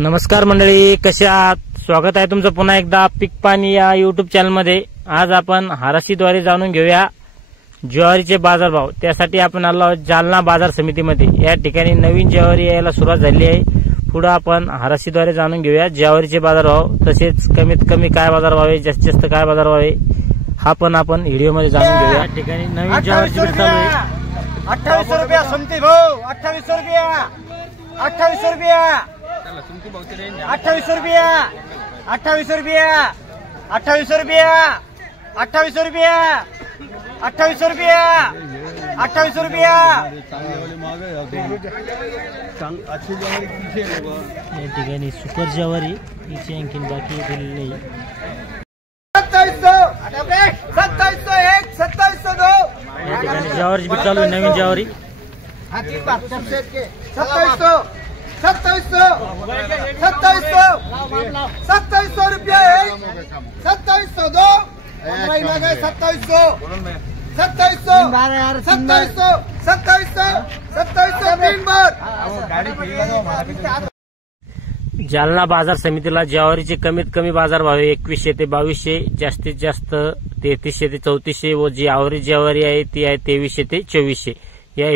नमस्कार मंडळी, कसे आहात? स्वागत आहे तुमचं पुन्हा एकदा पीक पाणी या युट्यूब चॅनलमध्ये। आज आपण हाराशीद्वारे जाणून घेऊया ज्वारीचे बाजारभाव। त्यासाठी आपण आलो आहोत जालना बाजार समितीमध्ये। या ठिकाणी नवीन ज्वारी यायला सुरुवात झाली आहे। पुढे आपण हाराशीद्वारे जाणून घेऊया ज्वारीचे बाजारभाव, तसेच कमीत कमी काय बाजारभाव आहे, जास्तीत जास्त काय बाजारभाव आहे, हा पण आपण व्हिडिओमध्ये जाणून घेऊया। या ठिकाणी नवीन ज्वारीची भेट चालू आहे। 2800 रुपया समती भाऊ, 2800 रुपया, 2800 रुपया, 2800 रुपया, 2800 रुपया, 2800 रुपया, 2800 रुपया, 2800 रुपया, 2800 रुपया। या ठिकाणी सुपर ज्वारी हिची आणखीन बाकी दिलेली नाही। 2700, 2701, 2702। या ठिकाणी ज्वारीची भेट चालू आहे, नवीन ज्वारी। 2700, 2700, 2700, 2700 रुपया एक, 2702, 2700, 2700, 2700, 2700 तीन बार। जालना बाजार समितीला ज्वारीचे कमीत कमी बाजारभाव 2100 ते 2200, जास्तीत जास्त 3300 ते 3400 व जी आवरेज ज्वारी आहे ती आहे 2300 ते 2400। या